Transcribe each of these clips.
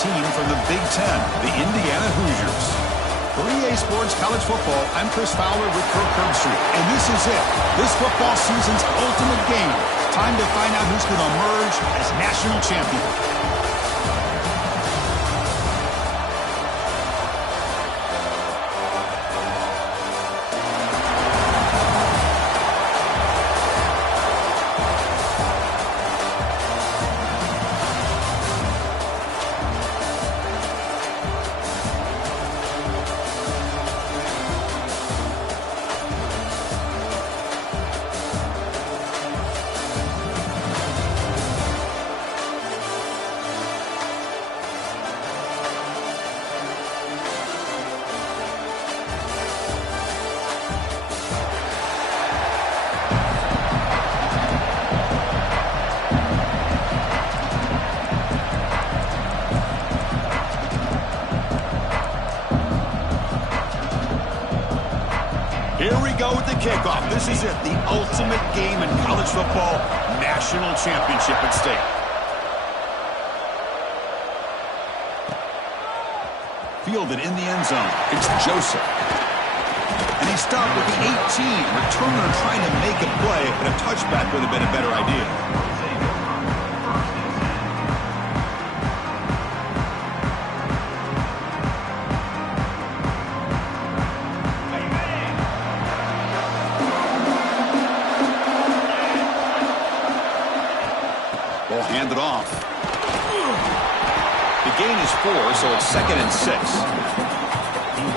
team from the Big Ten, the Indiana Hoosiers. For EA Sports College Football, I'm Chris Fowler with Kirk Herbstreit, and this is it. This football season's ultimate game. Time to find out who's going to emerge as national champion. Here we go with the kickoff. This is it, the ultimate game in college football, national championship at stake. Fielded in the end zone. It's Joseph. And he stopped with the 18. Returner trying to make a play, but a touchback would have been a better idea. Ball handed off. The gain is 4, so it's 2nd and 6.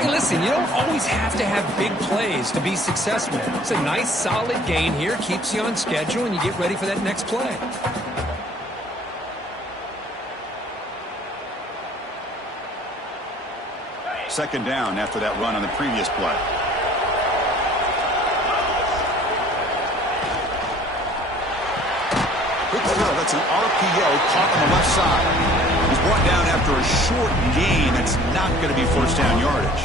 Hey, listen, you don't always have to have big plays to be successful. It's a nice, solid gain here. Keeps you on schedule, and you get ready for that next play. Second down after that run on the previous play. That's an RPO caught on the left side. He's brought down after a short gain. That's not going to be first down yardage.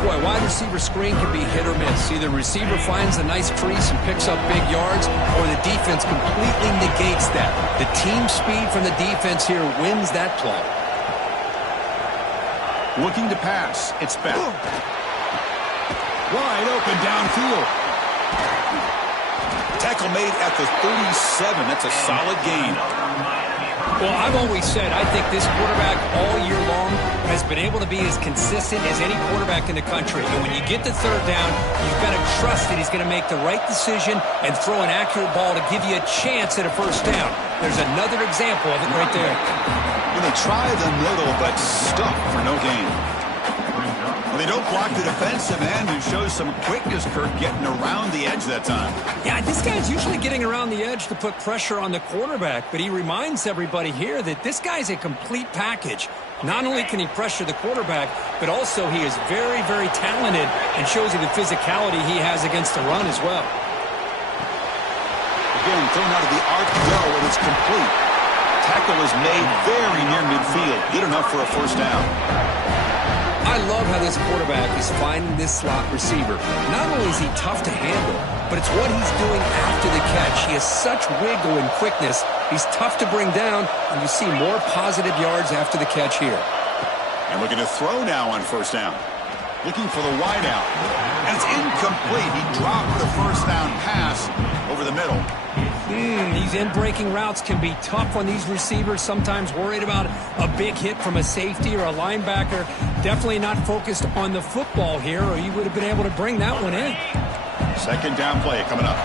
Boy, wide receiver screen can be hit or miss. Either receiver finds a nice crease and picks up big yards, or the defense completely negates that. The team speed from the defense here wins that play. Looking to pass. It's back. Wide open downfield. Tackle made at the 37. That's a solid gain. Well, I've always said I think this quarterback all year long has been able to be as consistent as any quarterback in the country. And when you get the third down, you've got to trust that he's going to make the right decision and throw an accurate ball to give you a chance at a first down. There's another example of it right there. When they try the middle, but stuck for no gain. They don't block the defensive end, who shows some quickness, Kirk, getting around the edge that time. Yeah, this guy's usually getting around the edge to put pressure on the quarterback, but he reminds everybody here that this guy's a complete package. Not only can he pressure the quarterback, but also he is very, very talented and shows you the physicality he has against the run as well. Again, thrown out of the RPO, and it's complete. Tackle is made very near midfield. Good enough for a first down. I love how this quarterback is finding this slot receiver. Not only is he tough to handle, but it's what he's doing after the catch. He has such wiggle and quickness. He's tough to bring down, and you see more positive yards after the catch here. And looking to throw now on first down. Looking for the wideout. And it's incomplete. He dropped the first down pass over the middle. These in-breaking routes can be tough on these receivers, sometimes worried about a big hit from a safety or a linebacker. Definitely not focused on the football here, or you would have been able to bring that one in. Second down play coming up.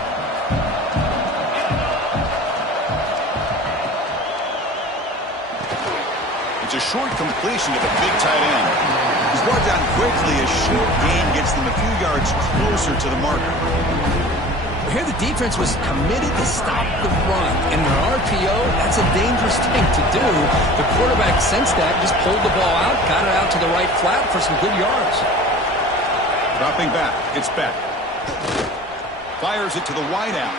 It's a short completion to the big tight end. He's brought down quickly. A short gain gets them a few yards closer to the marker. Here the defense was committed to stop the run. And in an RPO, that's a dangerous thing to do. The quarterback sensed that, just pulled the ball out, got it out to the right flat for some good yards. Dropping back. It's back. Fires it to the wideout.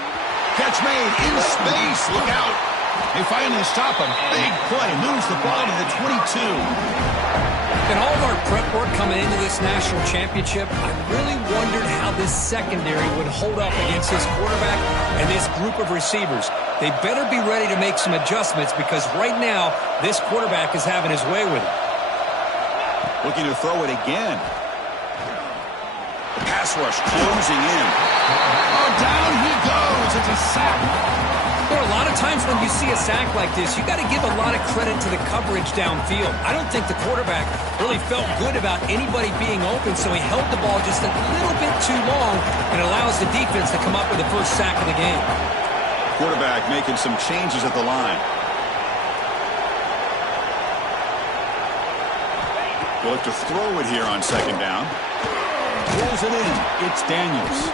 Catch made in space. Look out. They finally stop him. Big play. Moves the ball to the 22. In all of our prep work coming into this national championship, I really wondered how this secondary would hold up against this quarterback and this group of receivers. They better be ready to make some adjustments because right now, this quarterback is having his way with it. Looking to throw it again. The pass rush closing in. Oh, down he goes. It's a sack. There are a lot of times when you see a sack like this, you got to give a lot of credit to the coverage downfield. I don't think the quarterback really felt good about anybody being open, so he held the ball just a little bit too long and allows the defense to come up with the first sack of the game. Quarterback making some changes at the line. We'll look to throw it here on second down. Pulls it in. It's Daniels.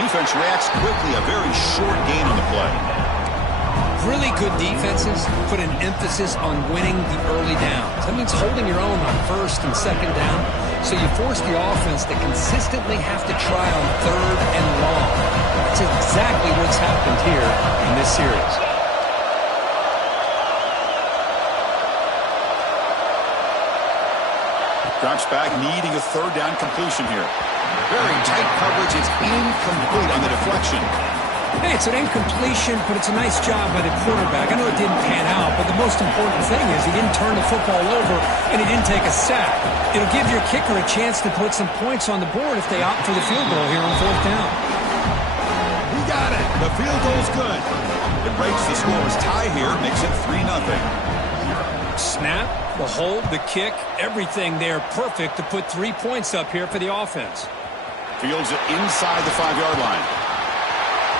Defense reacts quickly. A very short gain on the play. Really good defenses put an emphasis on winning the early downs. That means holding your own on first and second down. So you force the offense to consistently have to try on third and long. That's exactly what's happened here in this series. Drops back, needing a third down completion here. Very tight coverage. It's incomplete on the deflection. Hey, it's an incompletion, but it's a nice job by the quarterback. I know it didn't pan out, but the most important thing is he didn't turn the football over and he didn't take a sack. It'll give your kicker a chance to put some points on the board if they opt for the field goal here on fourth down. He got it. The field goal's good. It breaks the scoreless tie here, makes it 3-0. Snap, the hold, the kick, everything there perfect to put 3 points up here for the offense. Fields it inside the 5-yard line.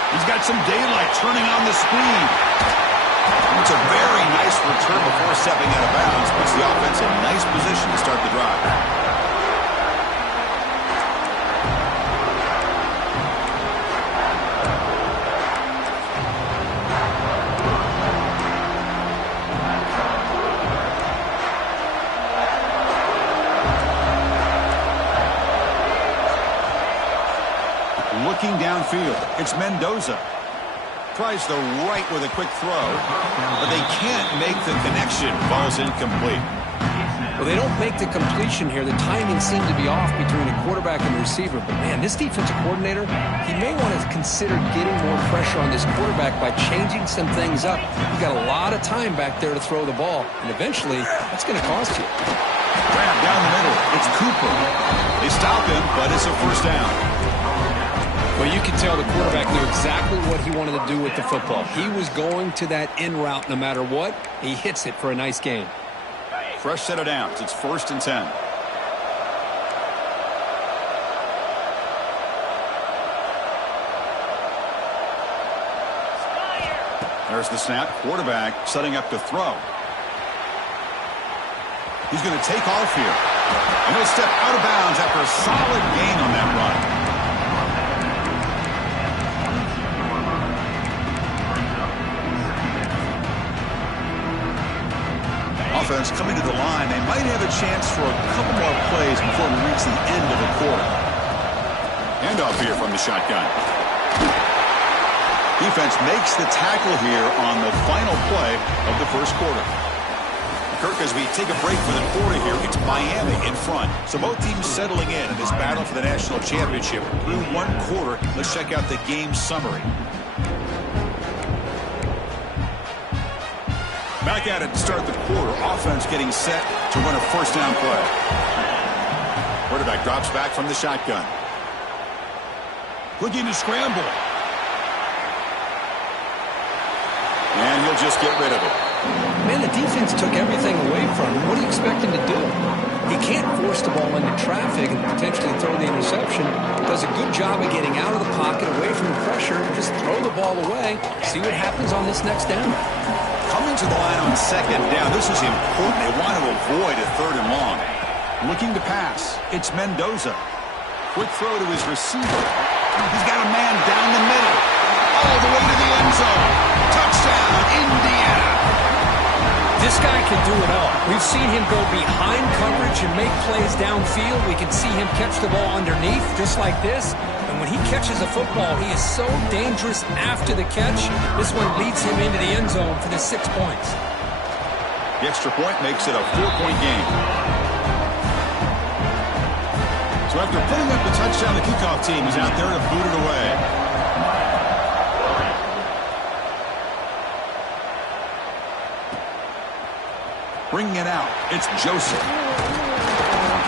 He's got some daylight turning on the speed. It's a very nice return before stepping out of bounds. Puts the offense in nice position to start the drive. Looking downfield, it's Mendoza. Tries the right with a quick throw, but they can't make the connection. Ball's incomplete. Well, they don't make the completion here. The timing seemed to be off between the quarterback and the receiver. But, man, this defensive coordinator, he may want to consider getting more pressure on this quarterback by changing some things up. You've got a lot of time back there to throw the ball, and eventually that's going to cost you. Grab down the middle. It's Cooper. They stop him, but it's a first down. Well, you can tell the quarterback knew exactly what he wanted to do with the football. He was going to that in route no matter what. He hits it for a nice gain. Fresh set of downs. It's 1st and 10. There's the snap. Quarterback setting up to throw. He's going to take off here. And he'll step out of bounds after a solid gain on that run. Offense coming to the line. They might have a chance for a couple more plays before we reach the end of the quarter. Handoff here from the shotgun. Defense makes the tackle here on the final play of the first quarter. Kirk, as we take a break for the quarter here, it's Miami in front. So both teams settling in this battle for the national championship through one quarter. Let's check out the game summary. Back at it to start the quarter. Offense getting set to run a first down play. Quarterback drops back from the shotgun. Looking to scramble. And he'll just get rid of it. Man, the defense took everything away from him. What do you expect him to do? He can't force the ball into traffic and potentially throw the interception. Does a good job of getting out of the pocket, away from the pressure, and just throw the ball away. See what happens on this next down. Coming to the line on second down. This is important. They want to avoid a third and long. Looking to pass. It's Mendoza. Quick throw to his receiver. He's got a man down the middle. All the way to the end zone. Touchdown, Indiana. This guy can do it all. We've seen him go behind coverage and make plays downfield. We can see him catch the ball underneath just like this. And when when he catches a football, he is so dangerous after the catch. This one leads him into the end zone for the 6 points. The extra point makes it a 4-point game. So after putting up the touchdown, the kickoff team is out there to boot it away. Bringing it out, it's Joseph.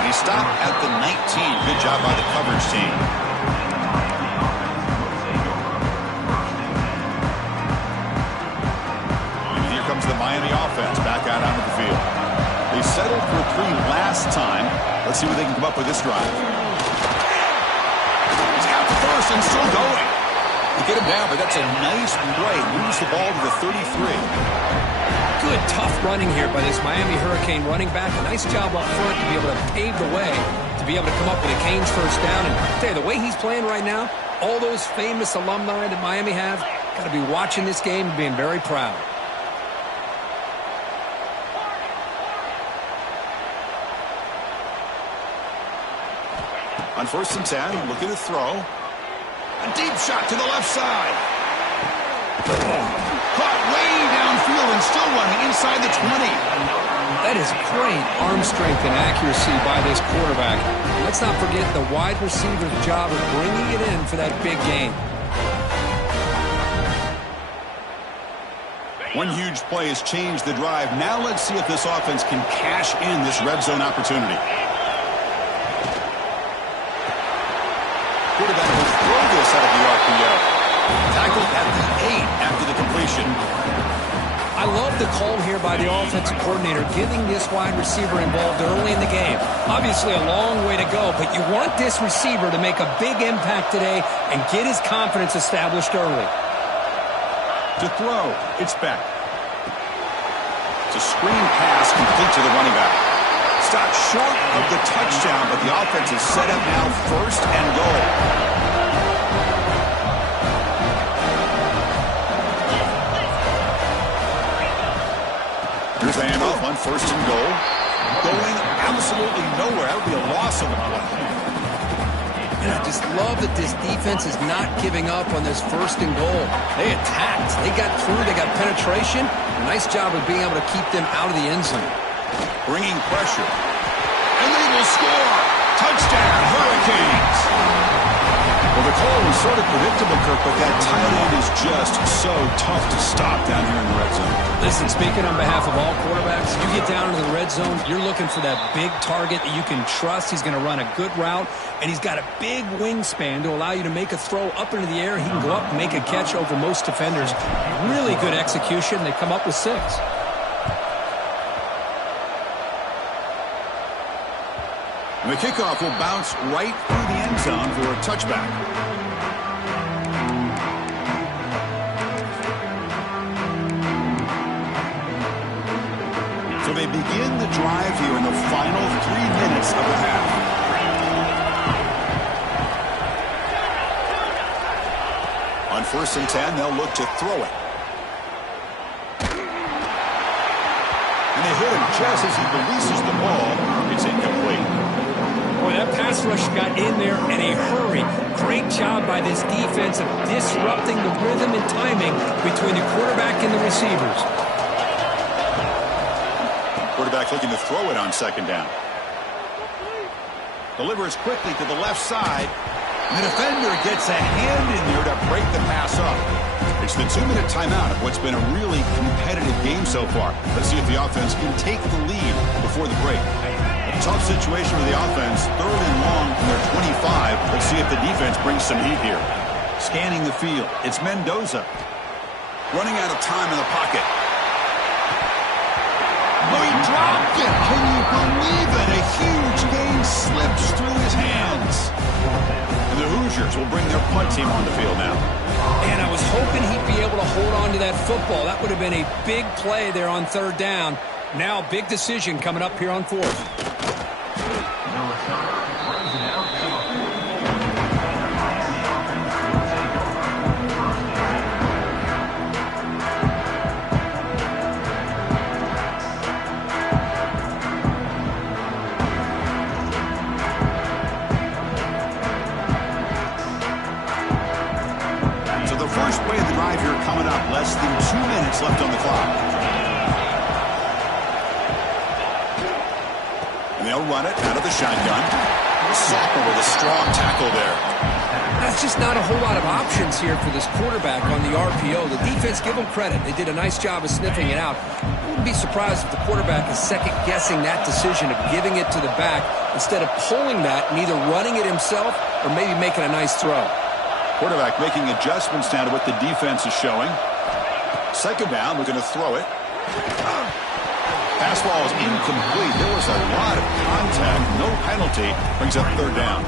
He stopped at the 19. Good job by the coverage team. And here comes the Miami offense back out onto the field. They settled for 3 last time. Let's see what they can come up with this drive. He's got the first and still going. They get him down, but that's a nice play. Moves the ball to the 33. Good, tough running here by this Miami Hurricane running back. A nice job up front to be able to pave the way, to be able to come up with a Canes first down. And I'll tell you, the way he's playing right now, all those famous alumni that Miami have, got to be watching this game and being very proud. On 1st and 10, looking to throw. A deep shot to the left side. Caught way downfield and still running inside the 20. That is great arm strength and accuracy by this quarterback. Let's not forget the wide receiver's job of bringing it in for that big gain. One huge play has changed the drive. Now let's see if this offense can cash in this red zone opportunity. Quarterback will throw this out of the RPO. Tackled at the 8 after the completion. I love the call here by the offensive coordinator, getting this wide receiver involved early in the game. Obviously a long way to go, but you want this receiver to make a big impact today and get his confidence established early. To throw, it's Beck. It's a screen pass complete to the running back. Stopped short of the touchdown, but the offense is set up now 1st and goal. Here's the handoff on 1st and goal. Going absolutely nowhere. That would be a loss of a play. And I just love that this defense is not giving up on this 1st and goal. They attacked. They got through. They got penetration. A nice job of being able to keep them out of the end zone. Bringing pressure. And they will score. Touchdown, Hurricanes. Well, the call was sort of predictable, Kirk, but that tight end is just so tough to stop down here in the red zone. Listen, speaking on behalf of all quarterbacks, you get down into the red zone, you're looking for that big target that you can trust. He's going to run a good route, and he's got a big wingspan to allow you to make a throw up into the air. He can go up and make a catch over most defenders. Really good execution. They come up with 6. And the kickoff will bounce right through the end zone for a touchback. So they begin the drive here in the final 3 minutes of the half. On 1st and 10, they'll look to throw it. And they hit him just as he releases the ball. It's incomplete. Boy, that pass rush got in there in a hurry. Great job by this defense of disrupting the rhythm and timing between the quarterback and the receivers. Quarterback looking to throw it on 2nd down. Delivers quickly to the left side. And the defender gets a hand in there to break the pass up. It's the 2-minute timeout of what's been a really competitive game so far. Let's see if the offense can take the lead before the break. Tough situation for the offense. 3rd and long from their 25. Let's see if the defense brings some heat here. Scanning the field. It's Mendoza. Running out of time in the pocket. Oh, he dropped it. Can you believe it? A huge gain slips through his hands. And the Hoosiers will bring their punt team on the field now. And I was hoping he'd be able to hold on to that football. That would have been a big play there on 3rd down. Now, big decision coming up here on 4th. than 2 minutes left on the clock. And they'll run it out of the shotgun. Sophomore with a strong tackle there. That's just not a whole lot of options here for this quarterback on the RPO. The defense, give them credit. They did a nice job of sniffing it out. I wouldn't be surprised if the quarterback is second-guessing that decision of giving it to the back instead of pulling that and either running it himself or maybe making a nice throw. Quarterback making adjustments now to what the defense is showing. Second down, we're going to throw it. Pass ball is incomplete. There was a lot of contact. No penalty. Brings up third down.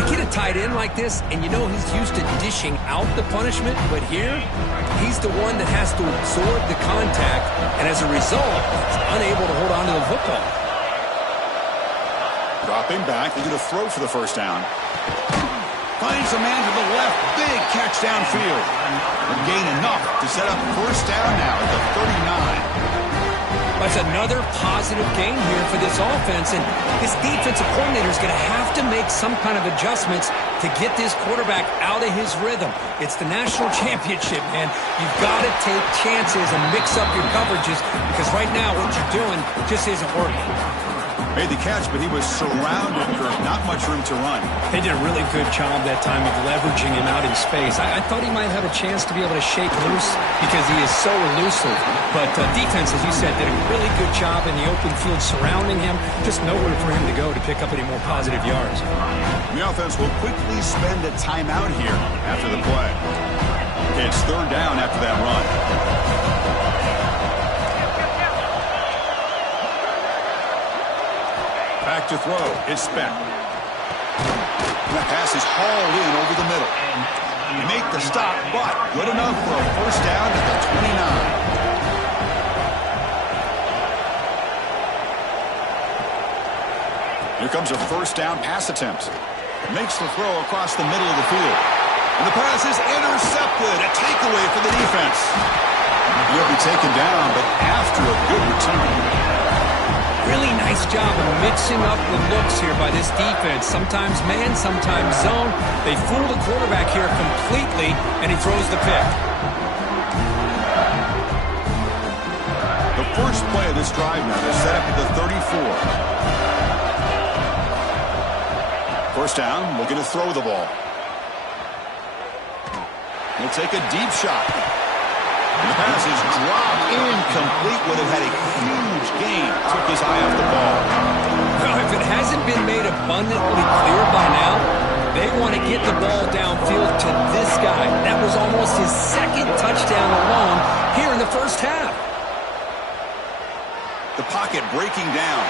You get a tight end like this, and you know he's used to dishing out the punishment, but here, he's the one that has to absorb the contact, and as a result, he's unable to hold on to the football. Dropping back, they're going to throw for the first down. Finds a man to the left. Big catch downfield. And gain enough to set up first down now at the 39. That's another positive gain here for this offense, and this defensive coordinator is going to have to make some kind of adjustments to get this quarterback out of his rhythm. It's the national championship, man. You've got to take chances and mix up your coverages because right now what you're doing just isn't working. Made the catch, but he was surrounded. Not much room to run. They did a really good job that time of leveraging him out in space. I thought he might have a chance to be able to shake loose because he is so elusive. But defense, as you said, did a really good job in the open field surrounding him. Just nowhere for him to go to pick up any more positive yards. The offense will quickly spend a timeout here after the play. Okay, it's third down after that run. Back to throw. It's spent. That pass is hauled in over the middle. They make the stop, but good enough for a first down at the 29. Here comes a first down pass attempt. Makes the throw across the middle of the field. And the pass is intercepted. A takeaway for the defense. He'll be taken down, but after a good return. Really nice job of mixing up the looks here by this defense. Sometimes man, sometimes zone. They fool the quarterback here completely, and he throws the pick. The first play of this drive now, they're set up at the 34. First down, looking to throw the ball. He'll take a deep shot. And the pass is dropped incomplete. Would have had a huge gain. Took his eye off the ball. Well, if it hasn't been made abundantly clear by now, they want to get the ball downfield to this guy. That was almost his second touchdown alone here in the first half. The pocket breaking down.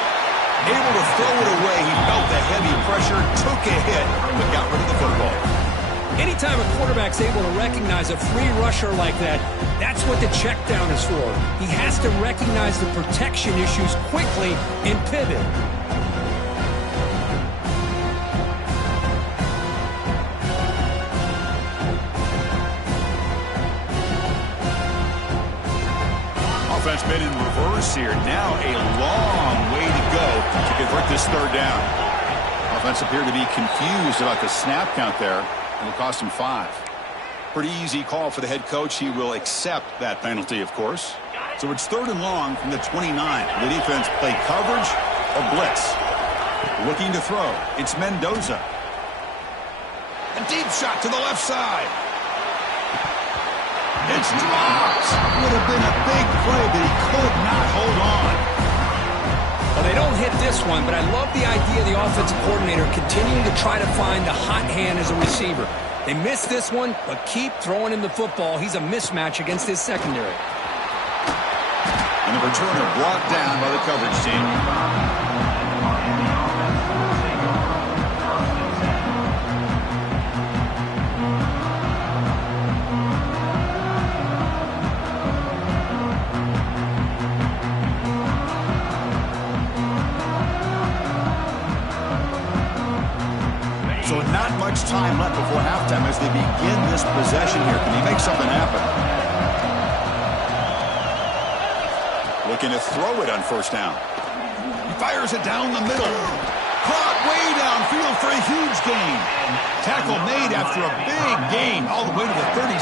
Able to throw it away. He felt the heavy pressure, took a hit, but got rid of the football. Anytime a quarterback's able to recognize a free rusher like that, that's what the check down is for. He has to recognize the protection issues quickly and pivot. Offense been in reverse here. Now a long way to go to convert this third down. Offense appeared to be confused about the snap count there. It'll cost him 5. Pretty easy call for the head coach. He will accept that penalty, of course. So it's third and long from the 29. The defense play coverage or blitz. Looking to throw. It's Mendoza. A deep shot to the left side. It's dropped. Would have been a big play, but he could not hold on. Well, they don't hit this one, but I love the idea of the offensive coordinator continuing to try to find the hot hand as a receiver. They missed this one, but keep throwing him the football. He's a mismatch against his secondary. And the returner brought down by the coverage team. So not much time left before halftime as they begin this possession here. Can he make something happen? Looking to throw it on first down. He fires it down the middle. Caught way downfield for a huge gain. Tackle made after a big gain all the way to the 36.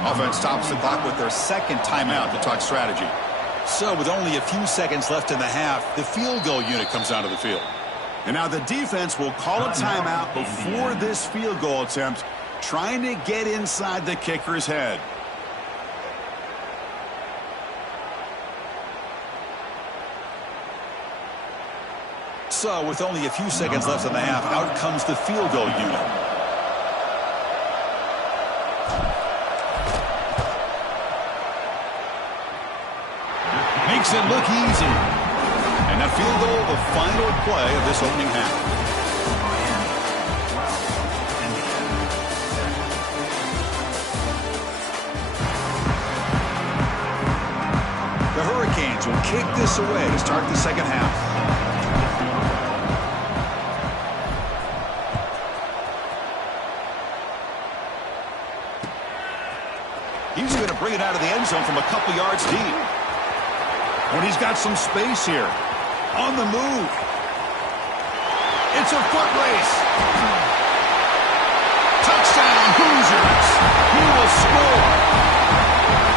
Offense stops the clock with their second timeout to talk strategy. So with only a few seconds left in the half, the field goal unit comes onto the field. And now the defense will call a timeout before this field goal attempt, trying to get inside the kicker's head. So with only a few seconds left in the half, out comes the field goal unit. Makes it look easy. And that field goal, the final play of this opening half. The Hurricanes will kick this away to start the second half. He's going to bring it out of the end zone from a couple yards deep. When he's got some space here. On the move. It's a foot race. Touchdown, Hoosiers. He will score.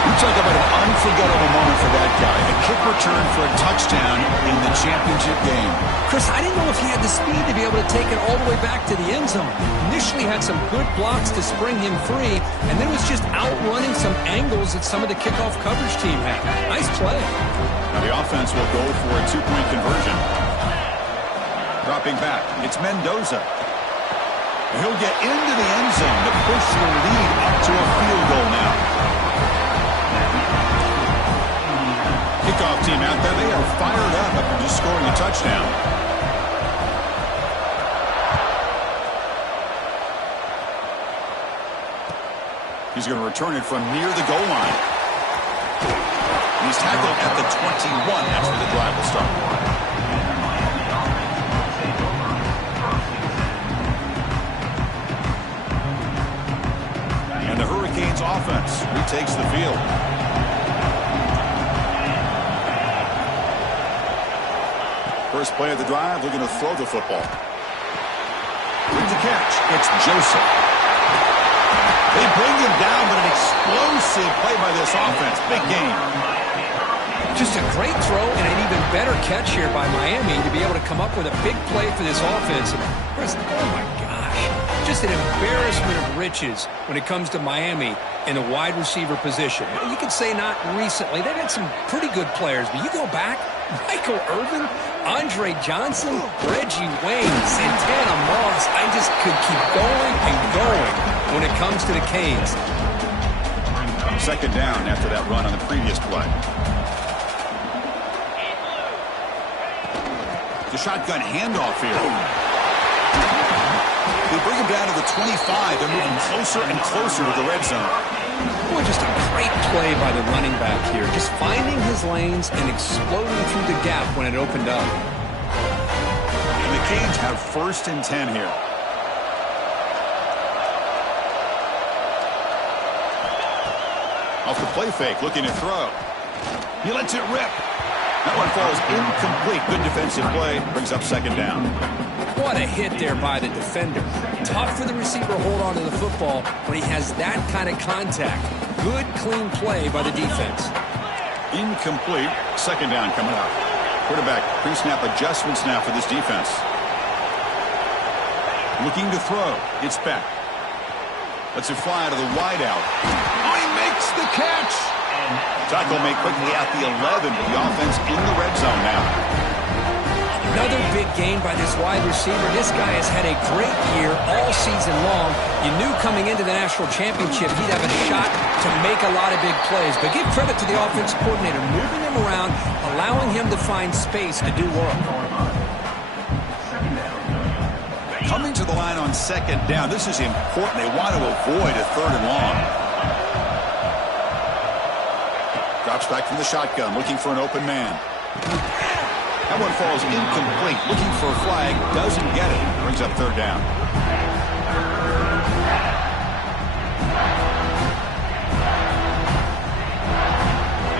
You talk about an unforgettable moment for that guy. A kick return for a touchdown in the championship game. Chris, I didn't know if he had the speed to be able to take it all the way back to the end zone. Initially had some good blocks to spring him free, and then was just outrunning some angles that some of the kickoff coverage team had. Nice play. Now the offense will go for a two-point conversion. Dropping back, it's Mendoza. He'll get into the end zone to push the lead up to a field goal now. Kickoff team out there, they are fired up after just scoring a touchdown. He's going to return it from near the goal line. And he's tackled at the 21. That's where the drive will start. And the Hurricanes offense retakes the field. First play of the drive, looking to throw the football. With the catch, it's Joseph. They bring him down, but an explosive play by this offense. Big game. Just a great throw and an even better catch here by Miami to be able to come up with a big play for this offense. Oh, my gosh. Just an embarrassment of riches when it comes to Miami in the wide receiver position. You could say not recently. They've had some pretty good players, but you go back, Michael Irvin, Andre Johnson, Reggie Wayne, Santana Moss. I just could keep going and going when it comes to the Canes. Second down after that run on the previous play. The shotgun handoff here. They bring him down to the 25. They're moving closer and closer to the red zone. Boy, just a great play by the running back here. Just finding his lanes and exploding through the gap when it opened up. And the Canes have 1st and 10 here. Off the play fake, looking to throw. He lets it rip. That one falls incomplete. Good defensive play. Brings up second down. What a hit there by the defender. Tough for the receiver to hold on to the football when he has that kind of contact. Good, clean play by the defense. Incomplete. Second down coming up. Quarterback pre-snap adjustments now for this defense. Looking to throw. It's Beck. Lets it fly to the wideout. Oh, he makes the catch. Tackle made quickly at the 11. The offense in the red zone now. Another big game by this wide receiver. This guy has had a great year all season long. You knew coming into the national championship he'd have a shot to make a lot of big plays. But give credit to the offensive coordinator, moving him around, allowing him to find space to do work. Coming to the line on second down. This is important. They want to avoid a 3rd and long. Drops back from the shotgun, looking for an open man. That one falls incomplete. Looking for a flag, doesn't get it. Brings up 3rd down.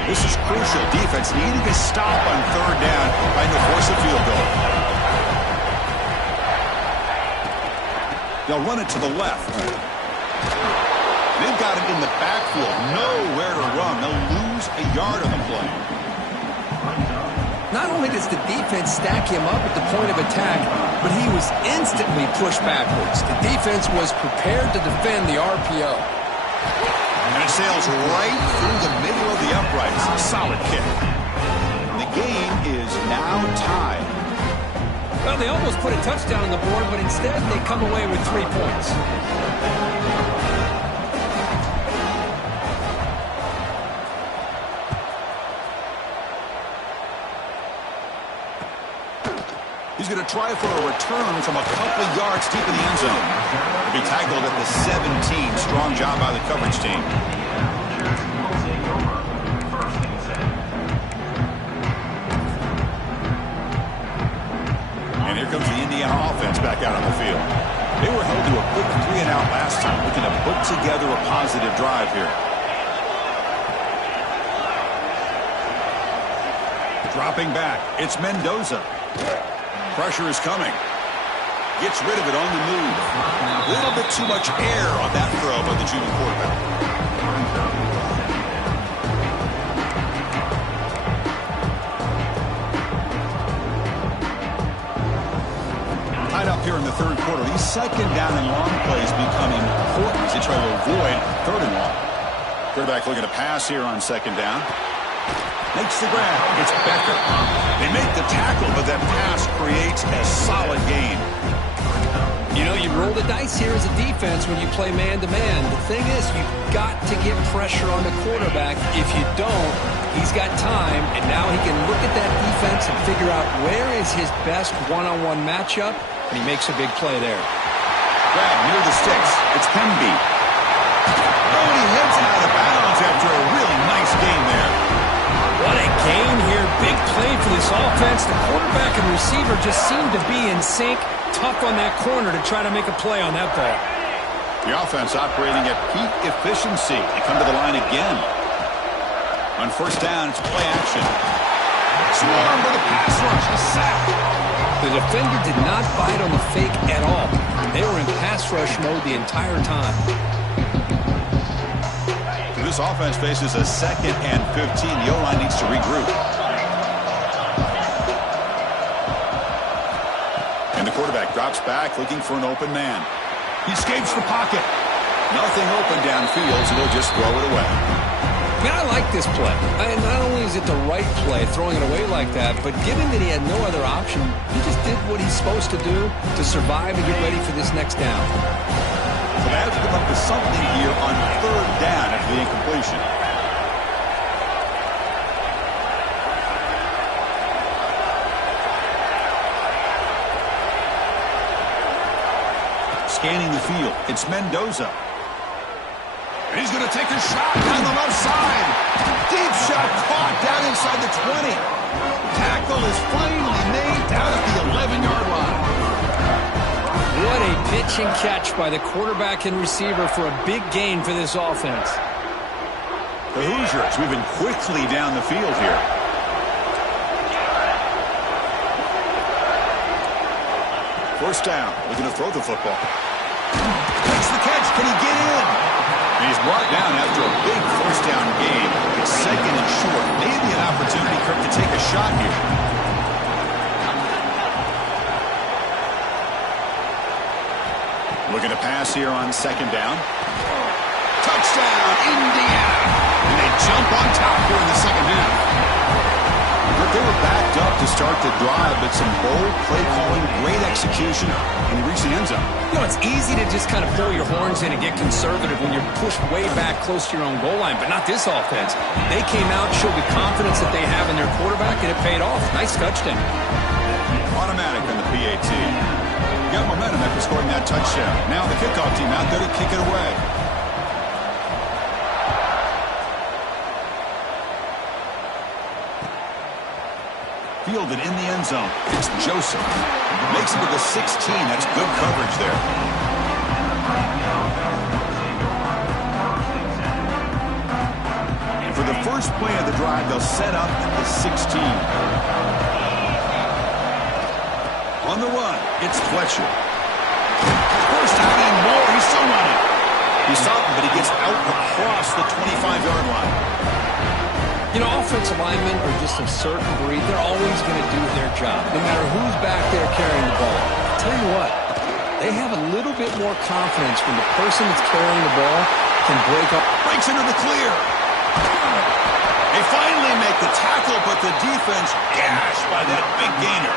This is crucial. Defense needing a stop on 3rd down, trying to force a field goal. They'll run it to the left. They've got him in the backfield. Nowhere to run. They'll lose a yard on the play. Not only does the defense stack him up at the point of attack, but he was instantly pushed backwards. The defense was prepared to defend the RPO. And it sails right through the middle of the uprights. A solid kick. The game is now tied. Well, they almost put a touchdown on the board, but instead they come away with 3 points. He's going to try for a return from a couple of yards deep in the end zone. He'll be tackled at the 17. Strong job by the coverage team. And here comes the Indiana offense back out on the field. They were held to a quick 3-and-out last time, looking to put together a positive drive here. Dropping back, it's Mendoza. Pressure is coming. Gets rid of it on the move. A little bit too much air on that throw by the junior quarterback. Tied up here in the third quarter. These second down and long plays become important to try to avoid third and long. Quarterback looking to pass here on second down. Makes the grab. It's Becker. They make the tackle, but that pass creates a solid gain. You know, you roll the dice here as a defense when you play man-to-man. The thing is, you've got to get pressure on the quarterback. If you don't, he's got time, and now he can look at that defense and figure out where is his best one-on-one matchup, and he makes a big play there. Grab near the sticks. It's Hemby. Oh, and he heads out of bounds after a really nice gain there. What a gain here. Big play for this offense. The quarterback and receiver just seem to be in sync. Tough on that corner to try to make a play on that ball. The offense operating at peak efficiency. They come to the line again. On first down, it's play action. Swarm with a pass rush. A sack. The defender did not bite on the fake at all. They were in pass rush mode the entire time. This offense faces a 2nd and 15. The O-line needs to regroup. And the quarterback drops back looking for an open man. He escapes the pocket. Nothing open downfield, so they'll just throw it away. Man, I like this play. Not only is it the right play, throwing it away like that, but given that he had no other option, he just did what he's supposed to do to survive and get ready for this next down. So they have to come up with something here on third down after the incompletion. Scanning the field, it's Mendoza. And he's going to take a shot down the left side. Deep shot caught down inside the 20. Tackle is finally made down at the 11-yard line. What a pitch and catch by the quarterback and receiver for a big gain for this offense. The Hoosiers moving quickly down the field here. First down, looking to throw the football. Makes the catch, can he get in? And he's brought down after a big first down game. It's 2nd and short. Maybe an opportunity, Kirk, to take a shot here. Looking to pass here on second down. Touchdown, Indiana. And they jump on top here in the second half. But they were backed up to start the drive, but some bold play calling, great execution, and they reached the end zone. You know, it's easy to just kind of pull your horns in and get conservative when you're pushed way back close to your own goal line, but not this offense. They came out, showed the confidence that they have in their quarterback, and it paid off. Nice touchdown. Automatic on the PAT. Got momentum after scoring that touchdown. Now the kickoff team out there to kick it away. Fielded in the end zone. It's Joseph. Makes it to the 16. That's good coverage there. For the first play of the drive, they'll set up at the 16. On the run, it's Fletcher. First down and more. He's still running. He stopped him, but he gets out across the 25-yard line. You know, offensive linemen are just a certain breed. They're always going to do their job, no matter who's back there carrying the ball. I'll tell you what, they have a little bit more confidence when the person that's carrying the ball can break up. Breaks into the clear. They finally make the tackle, but the defense gashed by that big gainer.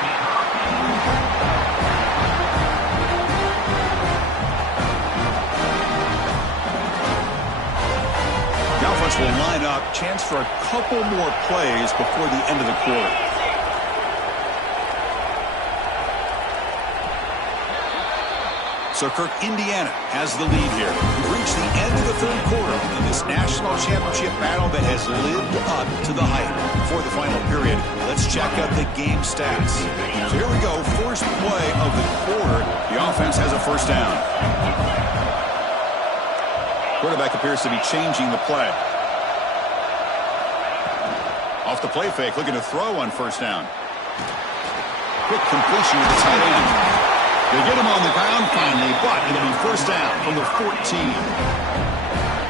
The offense will line up. Chance for a couple more plays before the end of the quarter. So Kirk, Indiana has the lead here. We've reached the end of the third quarter in this national championship battle that has lived up to the hype. For the final period, let's check out the game stats. So here we go. First play of the quarter. The offense has a first down. Quarterback appears to be changing the play. Off the play fake, looking to throw on first down. Quick completion with the tight end. They get him on the ground finally, but it'll be first down from the 14.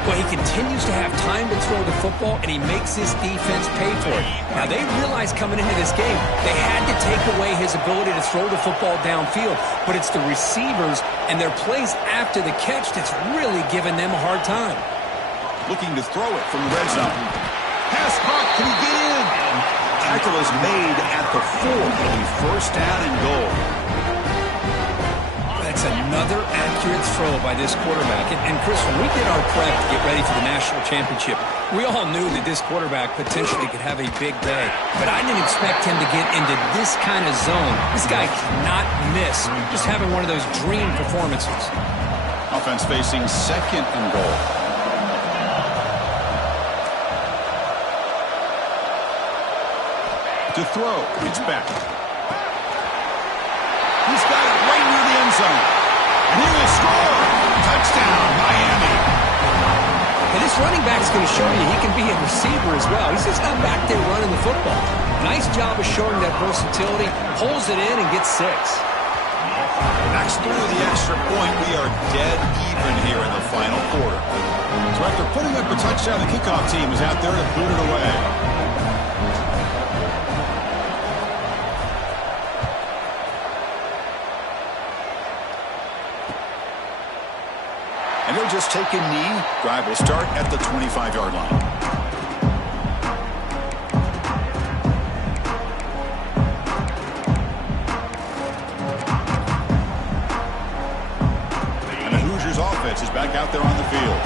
Well, he continues to have time to throw the football, and he makes his defense pay for it. Now, they realized coming into this game, they had to take away his ability to throw the football downfield, but it's the receivers and their plays after the catch that's really giving them a hard time. Looking to throw it from the red zone. Pass caught. Can he get in? Tackle is made at the 4. It'll be first down and goal. That's another accurate throw by this quarterback. And Chris, when we did our prep to get ready for the national championship, we all knew that this quarterback potentially could have a big day. But I didn't expect him to get into this kind of zone. This guy cannot miss. Just having one of those dream performances. Offense facing second and goal. To throw, it's back. He's got it right near the end zone. And he will score. Touchdown, Miami. And this running back's going to show you he can be a receiver as well. He's just not back there running the football. Nice job of showing that versatility. Pulls it in and gets 6. Knocks through the extra point. We are dead even here in the final quarter. So after putting up a touchdown, the kickoff team is out there to boot it away. And he'll just take a knee. Drive will start at the 25-yard line. And the Hoosiers offense is back out there on the field.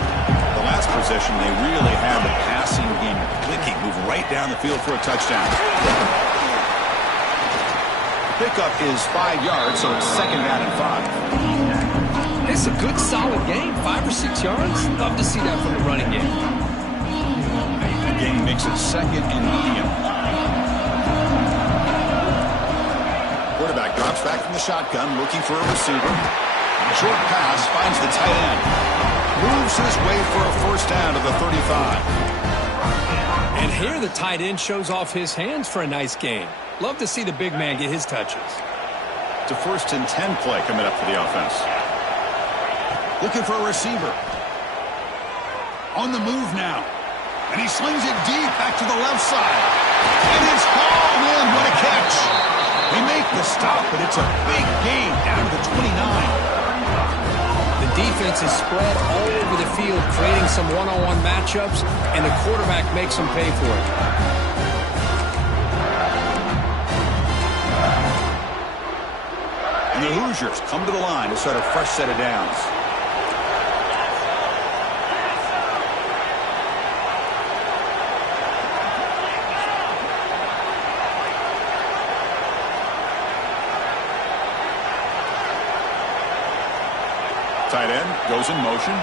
The last possession, they really had the passing game clicking. Move right down the field for a touchdown. The pickup is 5 yards, so it's second down and 5. It's a good, solid game. 5 or 6 yards. Love to see that from the running game. The game makes it second and medium. Quarterback drops back from the shotgun, looking for a receiver. Short pass finds the tight end. Moves his way for a first down to the 35. And here the tight end shows off his hands for a nice game. Love to see the big man get his touches. It's a 1st and 10 play coming up for the offense. Looking for a receiver. On the move now. And he slings it deep back to the left side. And it's hauled in. What a catch. They make the stop, but it's a big gain down to the 29. The defense is spread all over the field, creating some one-on-one matchups, and the quarterback makes them pay for it. And the Hoosiers come to the line to start a fresh set of downs. Tight end goes in motion.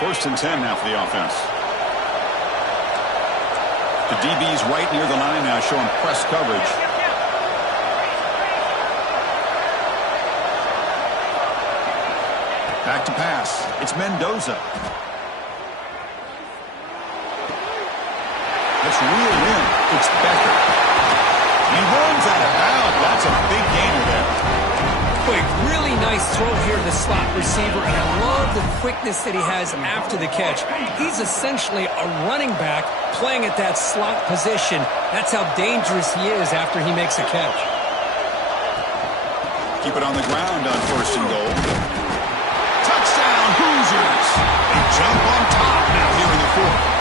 First and 10 now for the offense. The DB's right near the line now, showing press coverage. Back to pass. It's Mendoza. That's reeled in. It's Becker. He runs out of bounds. That's a big gainer there. Quick, really nice throw here to the slot receiver, and I love the quickness that he has after the catch. He's essentially a running back playing at that slot position. That's how dangerous he is after he makes a catch. Keep it on the ground on 1st and goal. Touchdown, Hoosiers! They jump on top now here in the 4th.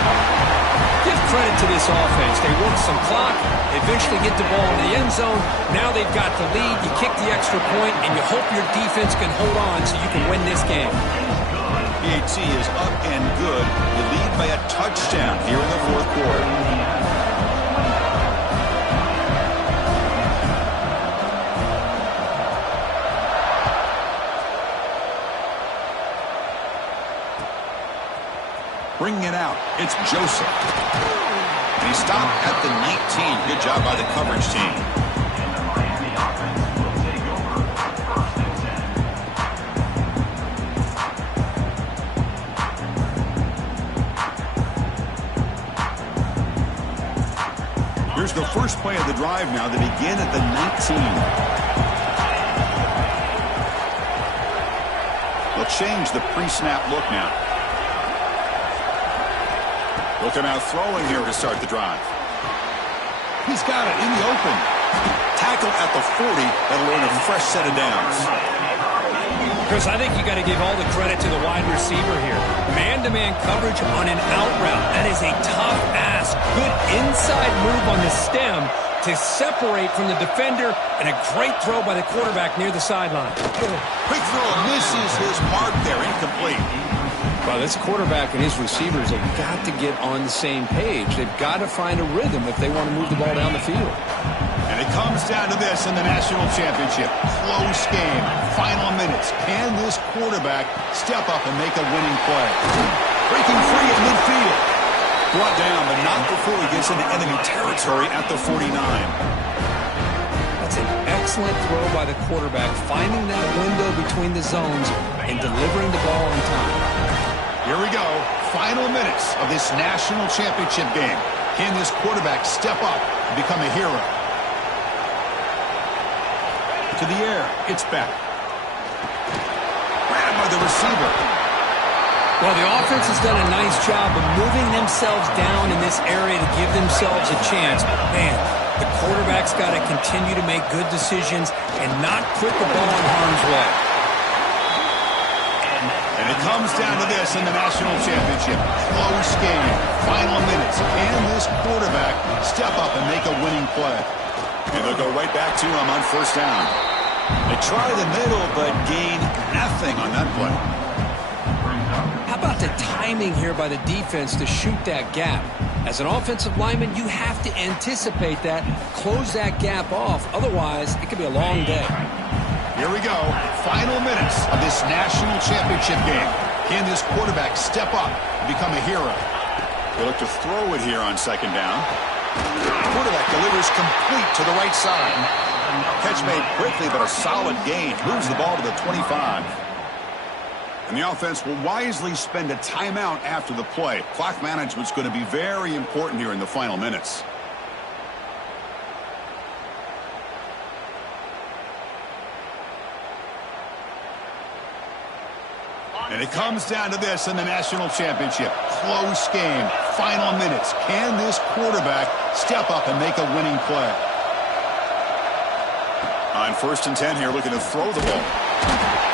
Give credit to this offense. They work some clock, eventually get the ball in the end zone. Now they've got the lead. You kick the extra point, and you hope your defense can hold on so you can win this game. PAT is up and good. You lead by a touchdown here in the 4th quarter. Bringing it out, it's Joseph. And he stopped at the 19. Good job by the coverage team. Here's the first play of the drive now. They begin at the 19. They'll change the pre-snap look now. Looking out throwing here to start the drive. He's got it in the open. Tackled at the 40. That'll earn a fresh set of downs. Chris, I think you got to give all the credit to the wide receiver here. Man-to-man coverage on an out route. That is a tough ask. Good inside move on the stem to separate from the defender, and a great throw by the quarterback near the sideline. Quick throw misses his mark there. Incomplete. Well, this quarterback and his receivers have got to get on the same page. They've got to find a rhythm if they want to move the ball down the field. And it comes down to this in the national championship. Close game. Final minutes. Can this quarterback step up and make a winning play? Breaking free in midfield. Brought down, but not before he gets into enemy territory at the 49. That's an excellent throw by the quarterback, finding that window between the zones and delivering the ball on time. Here we go. Final minutes of this national championship game. Can this quarterback step up and become a hero? To the air. It's back. Grabbed by the receiver. Well, the offense has done a nice job of moving themselves down in this area to give themselves a chance. Man, the quarterback's got to continue to make good decisions and not put the ball in harm's way. And it comes down to this in the national championship. Close game. Final minutes. Can this quarterback step up and make a winning play? And they'll go right back to him on 1st down. They try the middle, but gain nothing on that play. How about the timing here by the defense to shoot that gap? As an offensive lineman, you have to anticipate that, close that gap off. Otherwise, it could be a long day. Here we go. Final minutes of this national championship game. Can this quarterback step up and become a hero? They look to throw it here on 2nd down. Quarterback delivers complete to the right side. Catch made quickly, but a solid gain. Moves the ball to the 25. And the offense will wisely spend a timeout after the play. Clock management's going to be very important here in the final minutes. And it comes down to this in the national championship. Close game. Final minutes. Can this quarterback step up and make a winning play? On 1st and 10 here, looking to throw the ball.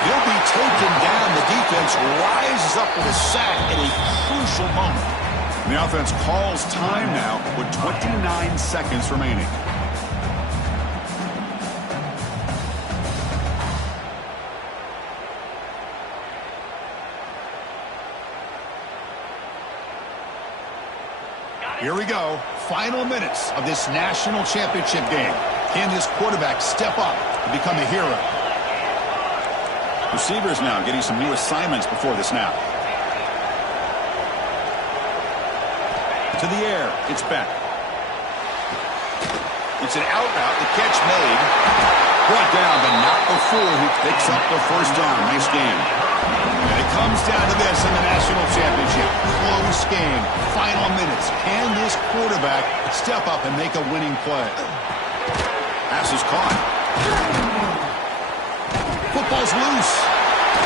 He'll be taken down. The defense rises up with a sack at a crucial moment. And the offense calls time now with 29 seconds remaining. Here we go. Final minutes of this national championship game. Can this quarterback step up and become a hero? Receivers now getting some new assignments before the snap. To the air. It's back. It's an out route. The catch made. Brought down, but not before he picks up the 1st down. Nice game. And it comes down to this in the national championship. close game. Final minutes. Can this quarterback step up and make a winning play? Pass is caught. Football's loose.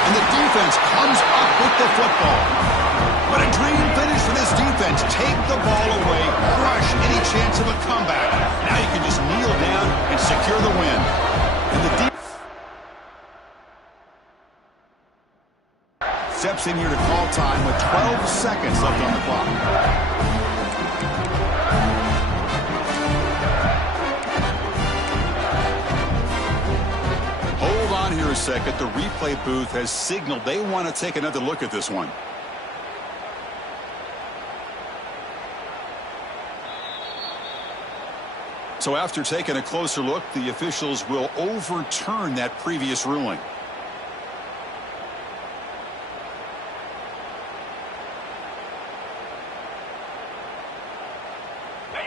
And the defense comes up with the football. But a dream finish for this defense. Take the ball away. Crush any chance of a comeback. Now you can just kneel down and secure the win. And the defense steps in here to call time with 12 seconds left on the clock. Hold on here a second. The replay booth has signaled they want to take another look at this one. So after taking a closer look, the officials will overturn that previous ruling.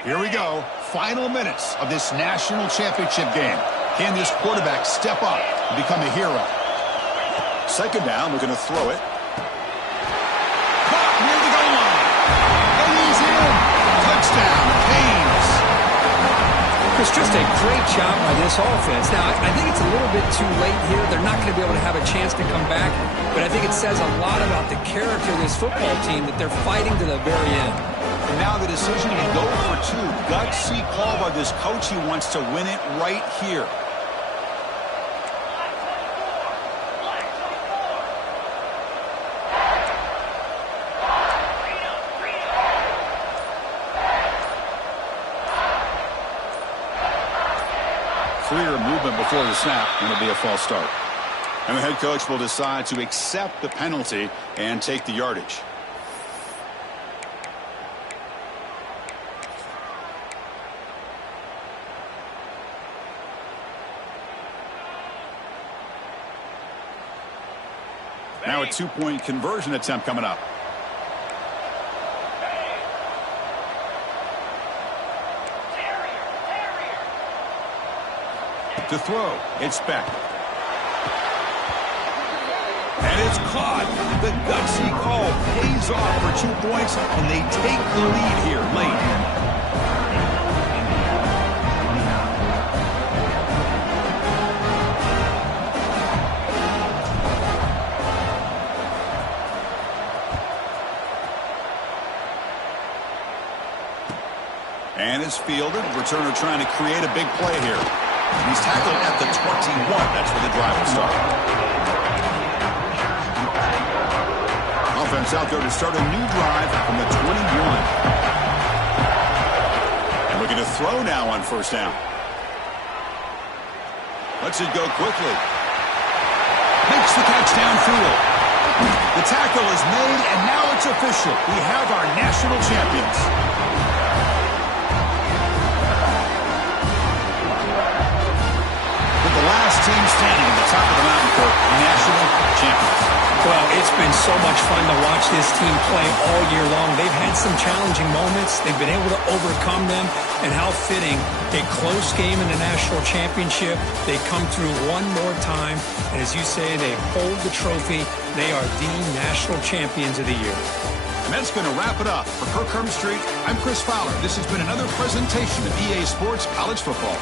Here we go. Final minutes of this national championship game. Can this quarterback step up and become a hero? Second down, we're going to throw it. Caught near the goal line. And he's in. Touchdown, Canes. It's just a great job by this offense. Now, I think it's a little bit too late here. They're not going to be able to have a chance to come back. But I think it says a lot about the character of this football team that they're fighting to the very end. And now the decision to go for two. Gutsy call by this coach. He wants to win it right here. Clear movement before the snap, and it'll be a false start. And the head coach will decide to accept the penalty and take the yardage. Now a two-point conversion attempt coming up. To throw, it's back. And it's caught. The gutsy call pays off for 2 points, and they take the lead here late. And it's fielded. Returner trying to create a big play here. He's tackled at the 21. That's where the drive will start. Offense out there to start a new drive from the 21. And looking to throw now on first down. Lets it go quickly. Makes the catch downfield. The tackle is made, and now it's official. We have our national champions. The last team standing at the top of the mountain for national champions. Well, it's been so much fun to watch this team play all year long. They've had some challenging moments. They've been able to overcome them. And how fitting, a close game in the national championship. They come through one more time. And as you say, they hold the trophy. They are the national champions of the year. And that's going to wrap it up. For Kirk Herbstreit, I'm Chris Fowler. This has been another presentation of EA Sports College Football.